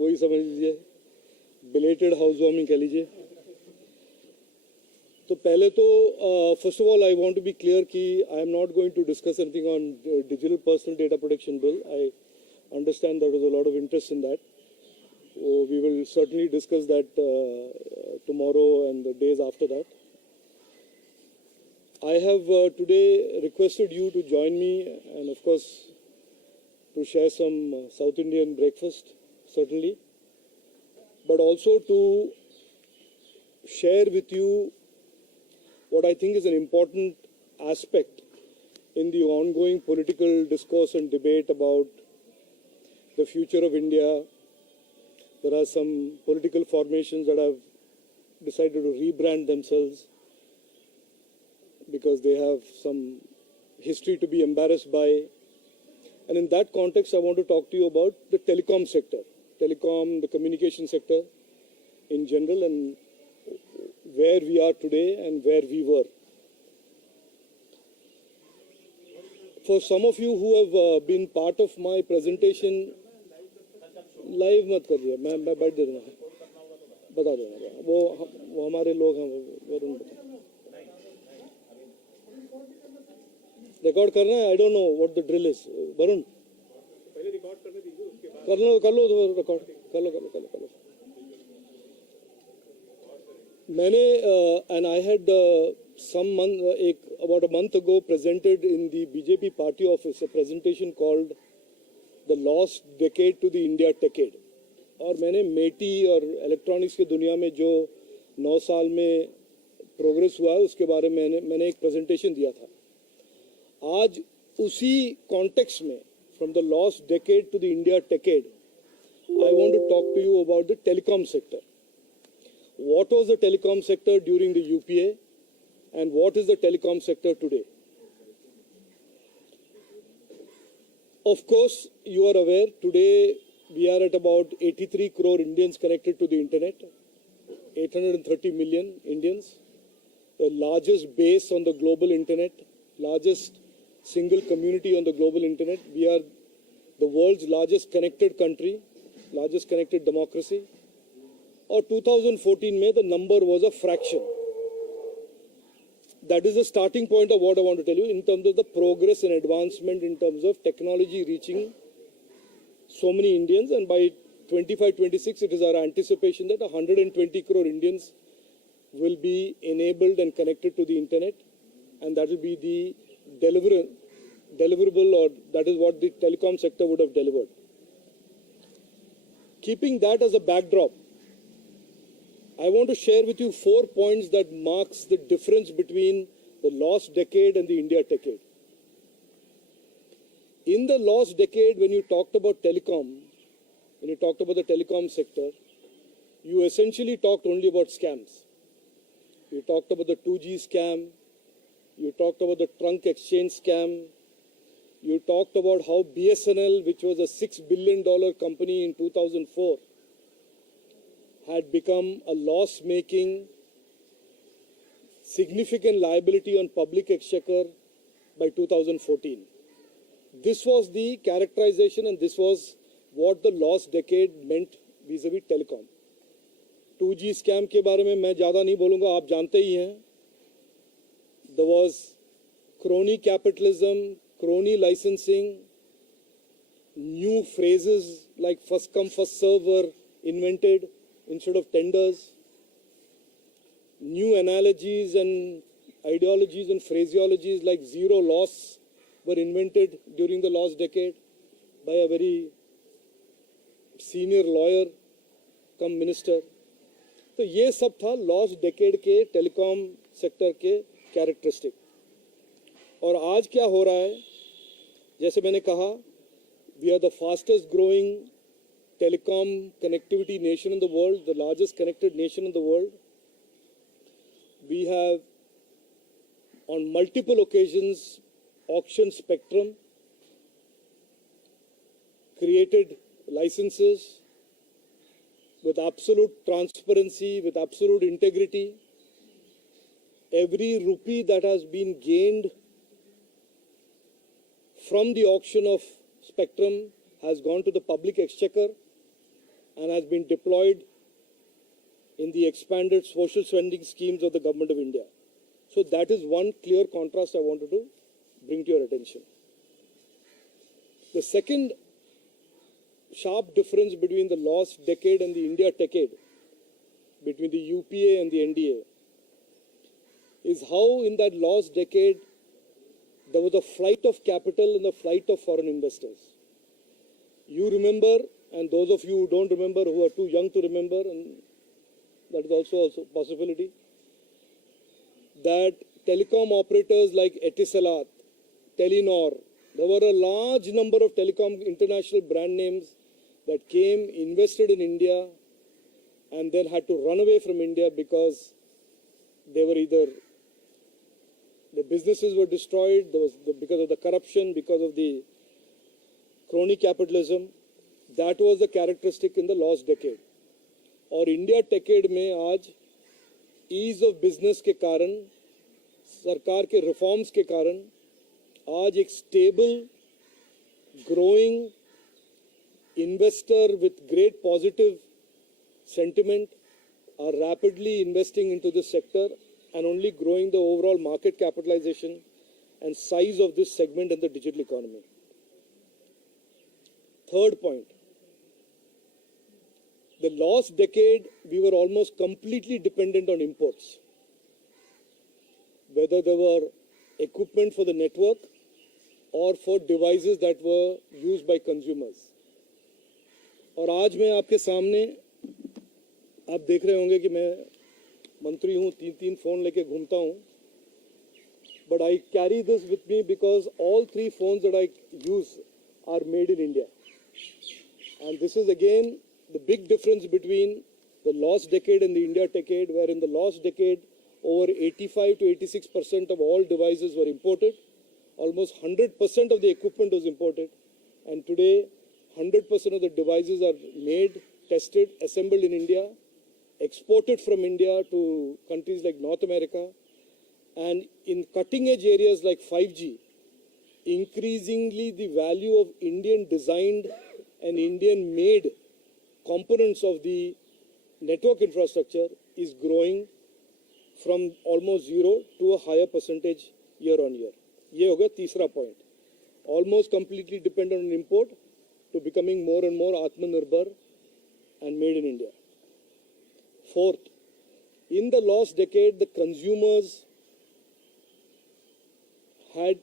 वही समझ लीजिए, बिलेटेड हाउस वार्मिंग कह लीजिए। तो पहले तो first of all I want to be clear कि I am not going to discuss anything on digital personal data protection bill. I understand there was a lot of interest in that. We will certainly discuss that tomorrow and the days after that. I have today requested you to join me and of course to share some South Indian breakfast, certainly, but also to share with you what I think is an important aspect in the ongoing political discourse and debate about the future of India. There are some political formations that have decided to rebrand themselves because they have some history to be embarrassed by. And in that context, I want to talk to you about the telecom sector, the communication sector in general, and where we are today and where we were. For some of you who have been part of my presentation, live मत करिए, मैं बैठ दे दूँगा, बता दूँगा, वो हमारे लोग हैं, वरुण रिकॉर्ड करना है। I don't know what the drill is. Varun पहले रिकॉर्ड करने दीजिए, उसके बाद कर लो रिकॉर्ड कर लो। मैंने and I had about a month ago presented in the BJP party office a presentation called the lost decade to the India decade. और मैंने मेटी और इलेक्ट्रॉनिक्स की दुनिया में जो 9 साल में प्रोग्रेस हुआ है उसके बारे में मैंने एक प्रेजेंटेशन दिया था। आज उसी कॉन्टेक्स्ट में, from the lost decade to the India decade, I want to talk to you about the telecom sector. What was the telecom sector during the UPA and what is the telecom sector today? Of course, you are aware, today we are at about 83 crore Indians connected to the internet, 830 million Indians, the largest base on the global internet, largest single community on the global internet. We are the world's largest connected country, largest connected democracy. और 2014 में the number was a fraction. That is the starting point of what I want to tell you in terms of the progress and advancement in terms of technology reaching so many Indians, and by 25-26 it is our anticipation that 120 crore Indians will be enabled and connected to the internet, and that will be the deliverable, or that is what the telecom sector would have delivered. Keeping that as a backdrop, I want to share with you 4 points that marks the difference between the lost decade and the India decade. In the lost decade, when you talked about telecom, when you talked about the telecom sector, you essentially talked only about scams. You talked about the 2G scam, you talked about the trunk exchange scam, you talked about how BSNL, which was a $6 billion company in 2004, had become a loss-making, significant liability on public exchequer by 2014. This was the characterization and this was what the lost decade meant vis-a-vis telecom. 2G scam के बारे में मैं ज़्यादा नहीं बोलूँगा, आप जानते ही हैं. There was crony capitalism, crony licensing, new phrases like first come first serve were invented instead of tenders. New analogies and ideologies and phraseologies like zero loss were invented during the last decade by a very senior lawyer come minister. तो ये सब था lost decade के telecom sector के characteristic. और आज क्या हो रहा है, जैसे मैंने कहा, we are the fastest growing telecom connectivity nation in the world, the largest connected nation in the world. We have on multiple occasions auctioned spectrum, created licenses with absolute transparency, with absolute integrity. Every rupee that has been gained from the auction of spectrum has gone to the public exchequer, and has been deployed in the expanded social spending schemes of the Government of India. So that is one clear contrast I wanted to bring to your attention. The second sharp difference between the last decade and the India decade, between the UPA and the NDA, is how in that last decade there was a flight of capital and a flight of foreign investors. You remember, and those of you who don't remember, who are too young to remember, and that is also a possibility, that telecom operators like Etisalat, Telenor, there were a large number of telecom international brand names that came, invested in India, and then had to run away from India because they were either, the businesses were destroyed, because of the corruption, because of the crony capitalism. That was the characteristic in the last decade. और India decade में आज ease of business के कारण, सरकार के reforms के कारण आज एक stable, growing investor with great positive sentiment are rapidly investing into this sector and only growing the overall market capitalization and size of this segment in the digital economy. Third point, the last decade we were almost completely dependent on imports, whether they were equipment for the network or for devices that were used by consumers. और आज मैं आपके सामने, आप देख रहे होंगे कि मैं मंत्री हूँ, तीन फोन लेके घूमता हूँ, but I carry this with me because all three phones that I use are made in India. And this is again the big difference between the last decade and the India decade, where in the last decade over 85 to 86% of all devices were imported, almost 100% of the equipment was imported, and today 100% of the devices are made, tested, assembled in India, exported from India to countries like North America, and in cutting-edge areas like 5G, increasingly the value of Indian designed and Indian made components of the network infrastructure is growing from almost zero to a higher percentage year on year. ये हो गया तीसरा point. Almost completely dependent on import to becoming more and more Atmanirbhar and made in India. Fourth, in the last decade, the consumers had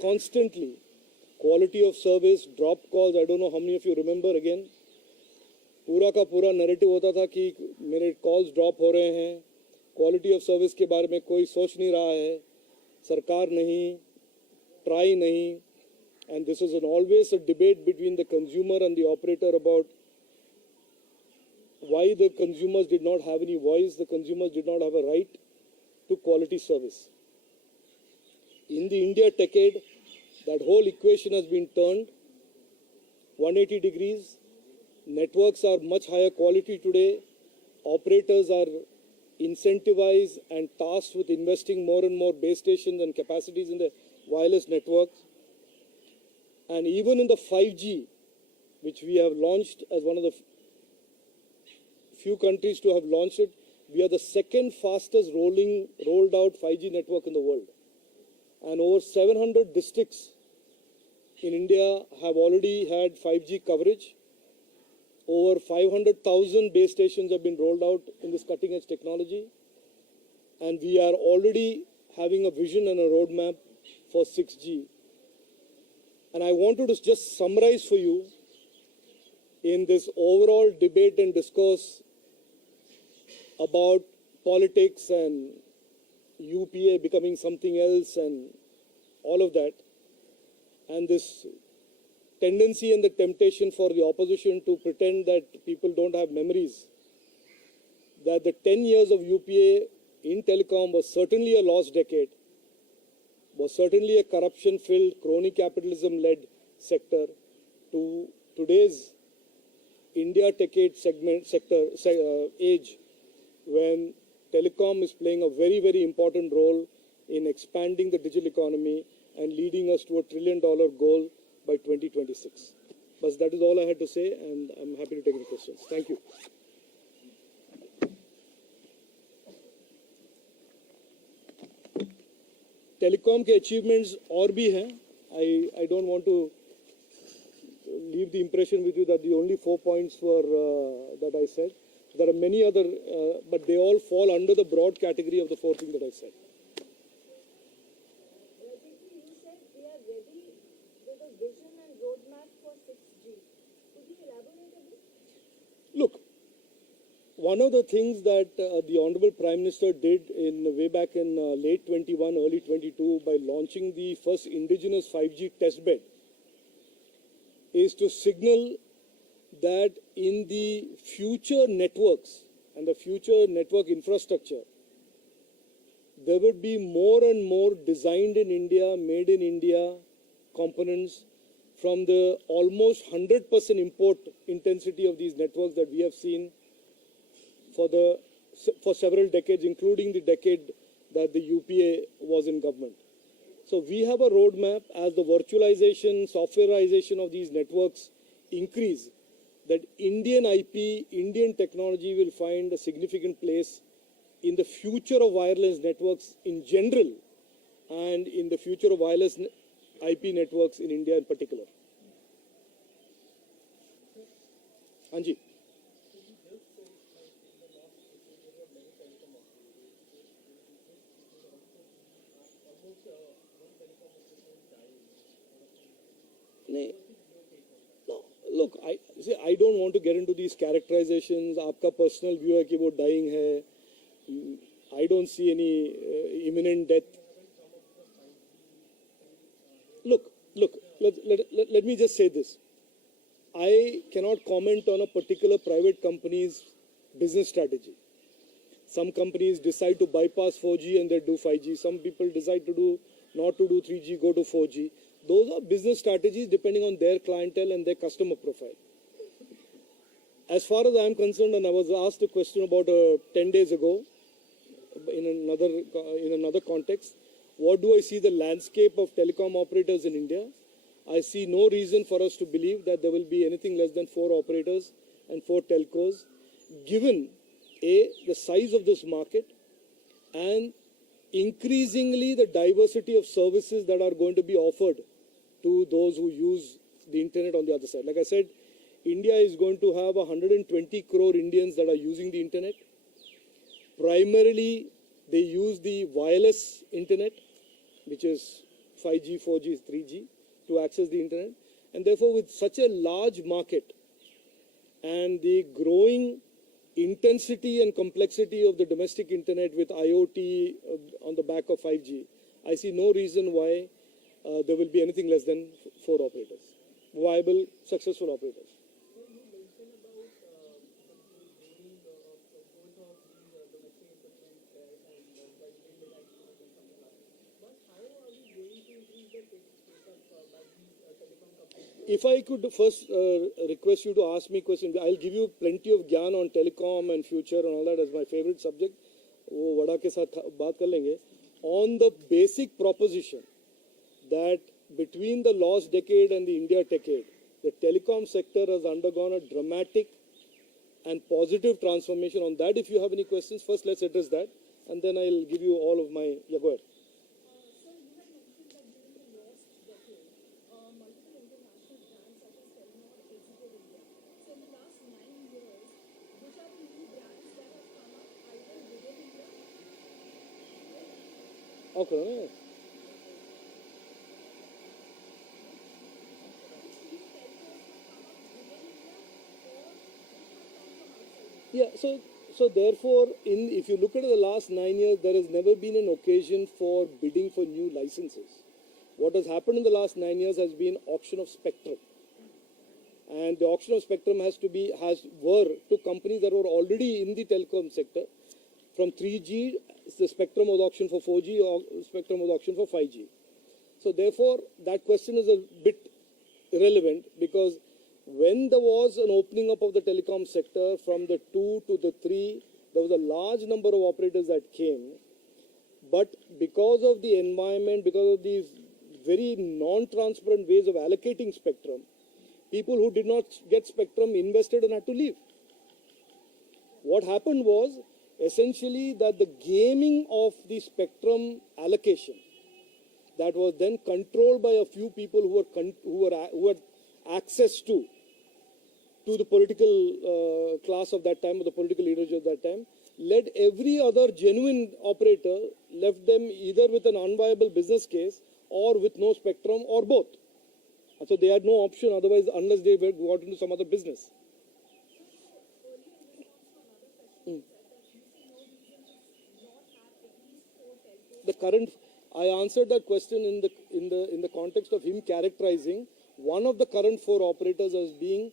constantly quality of service, dropped calls. I don't know how many of you remember again. पूरा का पूरा narrative होता था कि मेरे calls drop हो रहे हैं, क्वालिटी ऑफ सर्विस के बारे में कोई सोच नहीं रहा है, सरकार नहीं, ट्राई नहीं. And this is always a debate between the consumer and the operator about why the consumers did not have any voice, the consumers did not have a right to quality service. In the India decade, that whole equation has been turned 180 degrees. Networks are much higher quality today. Operators are incentivized and tasked with investing more and more base stations and capacities in the wireless networks. And even in the 5G, which we have launched as one of the few countries to have launched it, we are the second fastest rolled out 5G network in the world. And over 700 districts in India have already had 5G coverage. Over 500,000 base stations have been rolled out in this cutting edge technology. And we are already having a vision and a roadmap for 6G. And I wanted to just summarize for you in this overall debate and discourse about politics and UPA becoming something else and all of that, and this tendency and the temptation for the opposition to pretend that people don't have memories, that the 10 years of UPA in telecom was certainly a lost decade, was certainly a corruption-filled, crony capitalism-led sector, to today's India decade age, when telecom is playing a very, very important role in expanding the digital economy and leading us to $1 trillion goal by 2026. बस that is all I had to say, and I'm happy to take any questions. Thank you. Telecom के achievements और भी हैं. I don't want to leave the impression with you that the only 4 points were that I said. There are many other, but they all fall under the broad category of the 4 things that I said. Rajeev, you said we are ready with a vision and roadmap for 6G. Could you elaborate a bit? Look, one of the things that the Honorable Prime Minister did way back in late 21, early 22 by launching the first indigenous 5G testbed is to signal that in the future networks and the future network infrastructure, there would be more and more designed in India, made in India components from the almost 100% import intensity of these networks that we have seen for several decades, including the decade that the UPA was in government. So we have a roadmap as the virtualization, softwareization of these networks increase, that Indian IP, Indian technology will find a significant place in the future of wireless networks in general and in the future of wireless IP networks in India in particular. Anji. No, look, I don't want to get into these characterizations. आपका personal view है कि वो dying है. I don't see any imminent death. Look, let me just say this. I cannot comment on a particular private company's business strategy. Some companies decide to bypass 4G and they do 5G. Some people decide not to do 3G, go to 4G. Those are business strategies depending on their clientele and their customer profile. As far as I am concerned, and I was asked a question about 10 days ago in another context, what do I see the landscape of telecom operators in India? I see no reason for us to believe that there will be anything less than 4 operators and 4 telcos, given the size of this market and increasingly the diversity of services that are going to be offered to those who use the internet on the other side. Like I said, India is going to have 120 crore Indians that are using the internet. Primarily, they use the wireless internet, which is 5G, 4G, 3G, to access the internet. And therefore, with such a large market and the growing intensity and complexity of the domestic internet with IoT on the back of 5G, I see no reason why there will be anything less than 4 operators, viable, successful operators. So you mentioned about the growing growth of the domestic equipment and the building and something like that. But how are we going to increase the take-up by these telecom companies? If I could first request you to ask me questions, I'll give you plenty of gyan on telecom and future and all that as my favorite subject. वो वड़ा के साथ बात कर लेंगे. On the basic proposition that between the lost decade and the India decade, the telecom sector has undergone a dramatic and positive transformation. On that, if you have any questions, first let's address that, and then I'll give you all of my... Yeah, go ahead. Sir, you had mentioned that during the last decade, multiple international brands such as Telenor exited India. So in the last 9 years, which are the new brands that have come up either within India? Okay. Yeah, so therefore, if you look at the last 9 years, there has never been an occasion for bidding for new licenses. What has happened in the last 9 years has been auction of spectrum. And the auction of spectrum were to companies that were already in the telecom sector. From 3G, the spectrum was auctioned for 4G, or spectrum was auctioned for 5G. So therefore, that question is a bit irrelevant, because when there was an opening up of the telecom sector from the 2 to the 3, there was a large number of operators that came. But because of the environment, because of these very non-transparent ways of allocating spectrum, People who did not get spectrum invested and had to leave. What happened was essentially that the gaming of the spectrum allocation that was then controlled by a few people who had access to the political class of that time, or the political leadership of that time, led every other genuine operator, left them either with an unviable business case or with no spectrum or both. And so they had no option otherwise unless they got into some other business. The current, I answered that question in the context of him characterizing one of the current four operators as being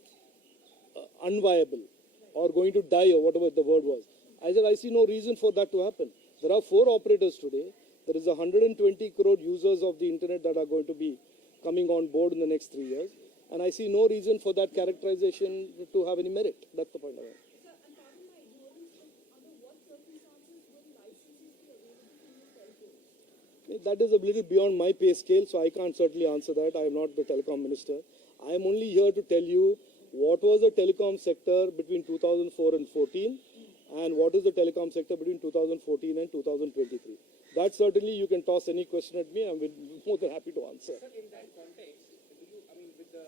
unviable or going to die or whatever the word was. I said I see no reason for that to happen. There are four operators today. There is 120 crore users of the internet that are going to be coming on board in the next 3 years, and I see no reason for that characterization to have any merit. That's the point I have. Sir, and pardon my ignorance, but under what circumstances will licenses be available to new telcos? That is a little beyond my pay scale, so I can't certainly answer that. I am not the telecom minister. I am only here to tell you what was the telecom sector between 2004 and 14, and what is the telecom sector between 2014 and 2023. That certainly you can toss any question at me. I'm more than happy to answer. Sir, in that context, do you, I mean, with the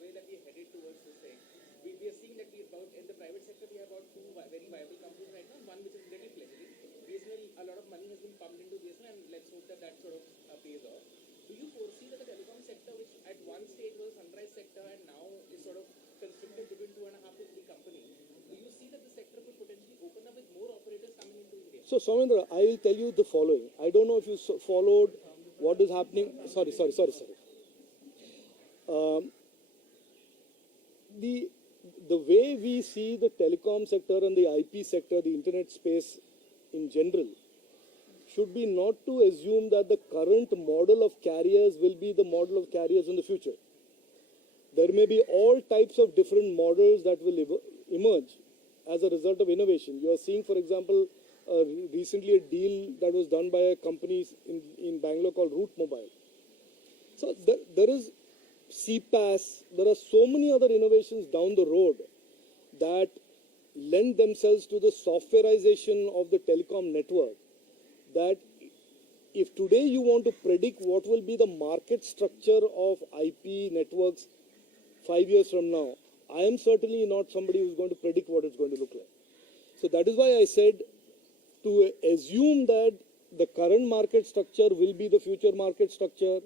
way that we are headed towards this thing, we are seeing that in the private sector, we have about two very viable companies right now, one which is little fledgling. BSNL, a lot of money has been pumped into BSNL, and let's hope that sort of pays off. Do you foresee that the telecom sector, which at one stage was a sunrise sector and now is sort of constricted between 2.5 to 3 companies, do you see that the sector could potentially open up with more operators coming into India? So, Soumendra, I will tell you the following. I don't know if you followed what is happening. Sorry. The way we see the telecom sector and the IP sector, the internet space in general, should be not to assume that the current model of carriers will be the model of carriers in the future. There may be all types of different models that will emerge as a result of innovation. You are seeing, for example, recently a deal that was done by a company in Bangalore called Route Mobile. So there is CPaaS, there are so many other innovations down the road that lend themselves to the softwareization of the telecom network, that if today you want to predict what will be the market structure of IP networks 5 years from now, I am certainly not somebody who's going to predict what it's going to look like. So that is why I said to assume that the current market structure will be the future market structure,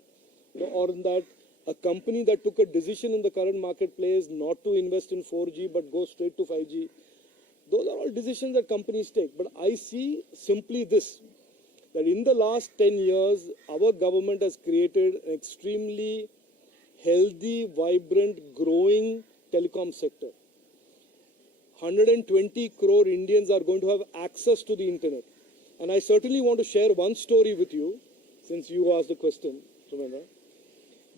or that a company that took a decision in the current marketplace not to invest in 4G but go straight to 5G, those are all decisions that companies take. But I see simply this, that in the last 10 years, our government has created an extremely healthy, vibrant, growing telecom sector. 120 crore Indians are going to have access to the internet. And I certainly want to share one story with you, since you asked the question, Sumendra,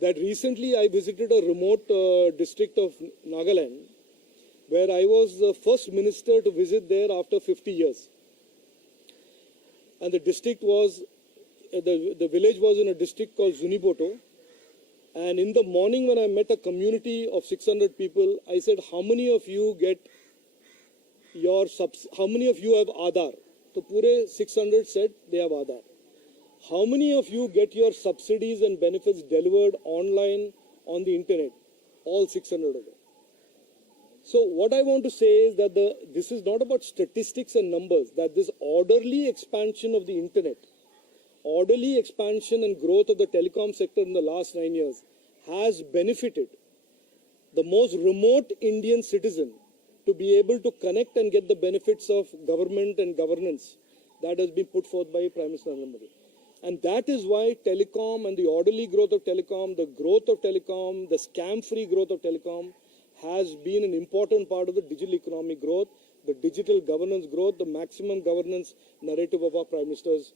that recently I visited a remote district of Nagaland, where I was the first minister to visit there after 50 years. And the district was, the village was in a district called Zuniboto. And in the morning when I met a community of 600 people, I said, how many of you get how many of you have Aadhaar? So pure 600 said they have Aadhaar. How many of you get your subsidies and benefits delivered online on the internet? All 600 of them. So what I want to say is that this is not about statistics and numbers, that this orderly expansion of the internet, orderly expansion and growth of the telecom sector in the last 9 years has benefited the most remote Indian citizen to be able to connect and get the benefits of government and governance that has been put forth by Prime Minister Narendra Modi. And that is why telecom and the orderly growth of telecom, the growth of telecom, the scam-free growth of telecom has been an important part of the digital economic growth, the digital governance growth, the maximum governance narrative of our Prime Minister's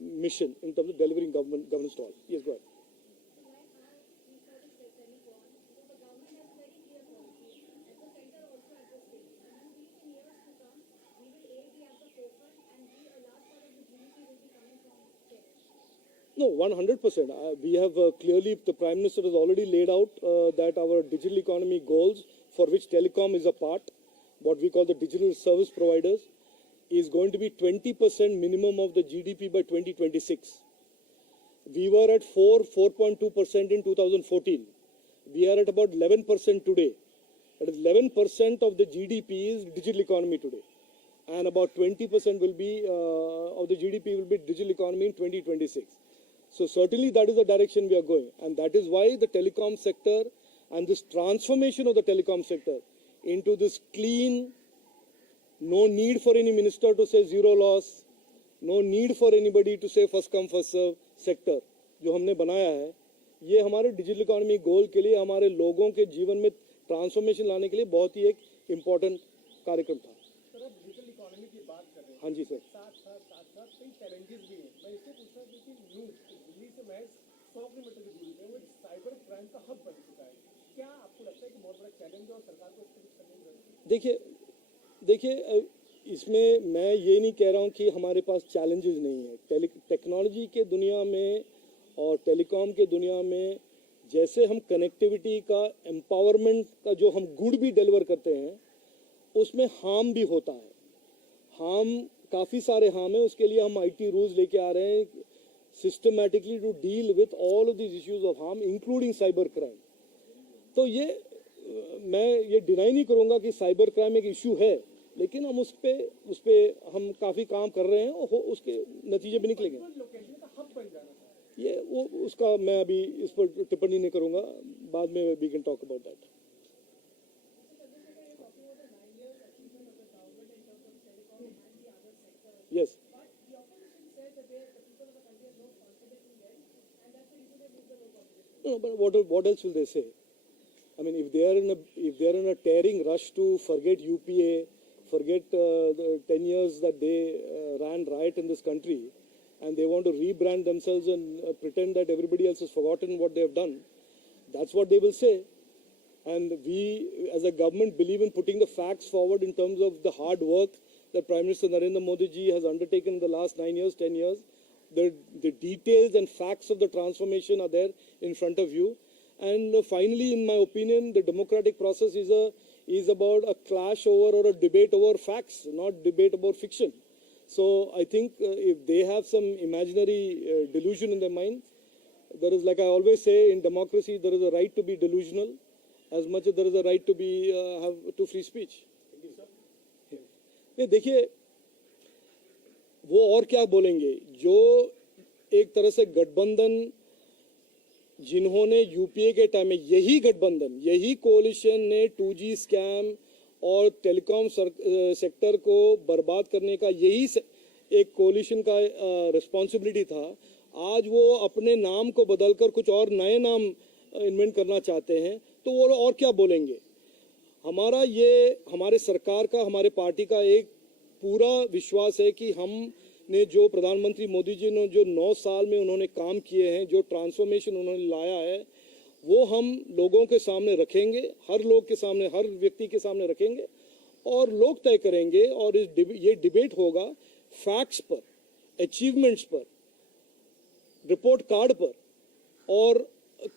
mission in terms of delivering governance to all. Yes, go ahead. No, 100%. We have clearly, the Prime Minister has already laid out that our digital economy goals, for which telecom is a part, what we call the digital service providers, is going to be 20% minimum of the GDP by 2026. We were at 4.2% in 2014. We are at about 11% today. That is 11% of the GDP is digital economy today. And about 20% will be, of the GDP will be digital economy in 2026. So certainly that is the direction we are going. And that is why the telecom sector and this transformation of the telecom sector into this clean, no need for any minister to say zero loss, no need for anybody to say first come first serve sector जो हमने बनाया है, ये हमारे digital economy गोल के लिए, हमारे लोगों के जीवन में ट्रांसफॉर्मेशन लाने के लिए बहुत ही एक इम्पोर्टेंट कार्यक्रम था। सर, आप डिजिटल इकोनॉमी की बात कर रहे हैं। हाँ जी सर। साथ कई चैलेंजेस भी हैं। मैं इससे पूछ रहा हूँ कि न्यूज़ दिल्ली से महज 100 किलोमीटर की दूरी पे वो एक साइबर क्राइम का हब बन चुका है। क्या आपको लगता है कि बहुत बड़ा चैलेंज है और सरकार को इसको कुछ करने की जरूरत है? देखिए इसमें मैं ये नहीं कह रहा हूँ कि हमारे पास चैलेंजेस नहीं है। टेक्नोलॉजी के दुनिया में और टेलीकॉम के दुनिया में जैसे हम कनेक्टिविटी का, एम्पावरमेंट का जो हम गुड भी डिलीवर करते हैं, उसमें हार्म भी होता है। हार्म काफ़ी सारे हार्म है, उसके लिए हम आईटी रूल्स लेके आ रहे हैं systematically to deal with all of these issues of harm including cyber crime. तो ये मैं ये डिनाई नहीं करूँगा कि साइबर क्राइम एक इशू है, लेकिन हम उस पे हम काफ़ी काम कर रहे हैं और उसके नतीजे भी निकलेंगे। ये वो उसका मैं अभी इस पर टिप्पणी नहीं करूँगा, बाद में we can talk about that. Yes. But the opposition says that the people of the country have no confidence in them, and that's the reason they lose the vote opposition. No, but what else will they say? I mean, if they are in a tearing rush to forget UPA, forget the 10 years that they ran riot in this country, and they want to rebrand themselves and pretend that everybody else has forgotten what they have done, that's what they will say. And we, as a government, believe in putting the facts forward in terms of the hard work that Prime Minister Narendra Modi ji has undertaken in the last 9 years, 10 years. The details and facts of the transformation are there in front of you. And finally, in my opinion, the democratic process is about a clash over or a debate over facts, not debate about fiction. So I think if they have some imaginary delusion in their mind, there is, like I always say, in democracy, there is a right to be delusional as much as there is a right to be have free speech. नहीं देखिए, वो और क्या बोलेंगे, जो एक तरह से गठबंधन जिन्होंने यूपीए के टाइम में, यही गठबंधन, यही कोalition ने 2G स्कैम और टेलीकॉम सेक्टर को बर्बाद करने का यही एक कोalition का रिस्पॉन्सिबिलिटी था। आज वो अपने नाम को बदलकर कुछ और नए नाम इन्वेंट करना चाहते हैं, तो वो और क्या बोलेंगे। हमारे सरकार का, हमारे पार्टी का एक पूरा विश्वास है कि हमने जो प्रधानमंत्री मोदी जी ने जो 9 साल में उन्होंने काम किए हैं, जो ट्रांसफॉर्मेशन उन्होंने लाया है, वो हम लोगों के सामने रखेंगे, हर लोग के सामने, हर व्यक्ति के सामने रखेंगे और लोग तय करेंगे। और ये डिबेट होगा फैक्ट्स पर, अचीवमेंट्स पर, रिपोर्ट कार्ड पर। और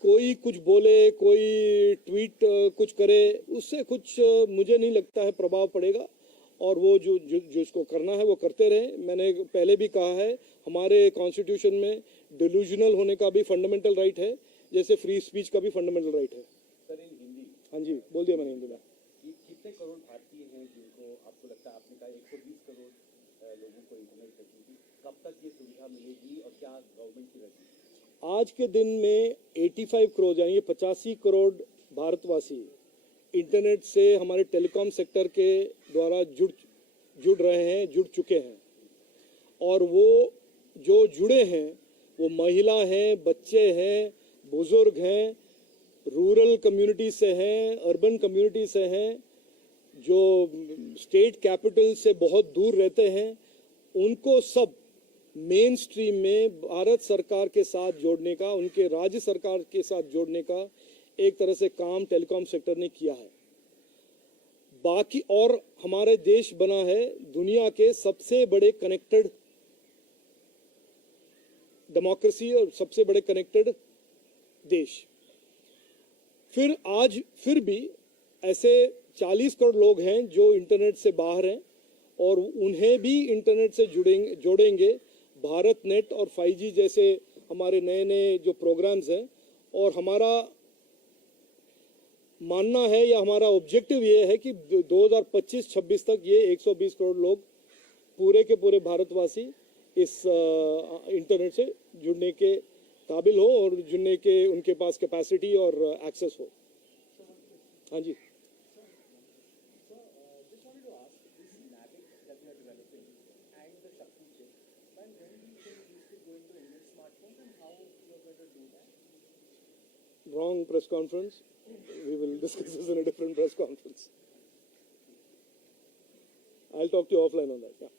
कोई कुछ बोले, कोई ट्वीट कुछ करे, उससे कुछ मुझे नहीं लगता है प्रभाव पड़ेगा। और वो जो इसको करना है वो करते रहे। मैंने पहले भी कहा है, हमारे कॉन्स्टिट्यूशन में डिल्यूजनल होने का भी फंडामेंटल राइट है, जैसे फ्री स्पीच का भी फंडामेंटल राइट है। सर, इन हिंदी, हाँ जी, बोल दिया मैंने हिंदी में। कितने करोड़ भारतीय हैं जिनको आपको लगता है, आपने कहा 120 करोड़ लोगों को इंटरनेट फैसिलिटी, कब तक ये सुविधा मिलेगी और क्या गवर्नमेंट की रहती है? आज के दिन में 85 करोड़ यानी 85 करोड़ भारतवासी इंटरनेट से हमारे टेलीकॉम सेक्टर के द्वारा जुड़ रहे हैं, जुड़ चुके हैं। और वो जो जुड़े हैं वो महिला हैं, बच्चे हैं, बुजुर्ग हैं, रूरल कम्युनिटी से हैं, अर्बन कम्युनिटी से हैं, जो स्टेट कैपिटल से बहुत दूर रहते हैं, उनको सब मेन स्ट्रीम में भारत सरकार के साथ जोड़ने का, उनके राज्य सरकार के साथ जोड़ने का एक तरह से काम टेलीकॉम सेक्टर ने किया है। बाकी और हमारे देश बना है दुनिया के सबसे बड़े कनेक्टेड डेमोक्रेसी और सबसे बड़े कनेक्टेड देश। फिर भी ऐसे 40 करोड़ लोग हैं जो इंटरनेट से बाहर हैं और उन्हें भी इंटरनेट से जोड़ेंगे भारत नेट और 5G जैसे हमारे नए नए जो प्रोग्राम्स हैं। और हमारा मानना है या हमारा ऑब्जेक्टिव ये है कि 2025-26 तक ये 120 करोड़ लोग पूरे के पूरे भारतवासी इस इंटरनेट से जुड़ने के काबिल हो और जुड़ने के उनके पास कैपेसिटी और एक्सेस हो। हाँ जी। Just wanted to ask, this NAVIC that we are developing and the Shakti chip, when do you think these could go into Indian smartphones and how you are going to do that? Wrong press conference. We will discuss this in a different press conference. I'll talk to you offline on that. Yeah.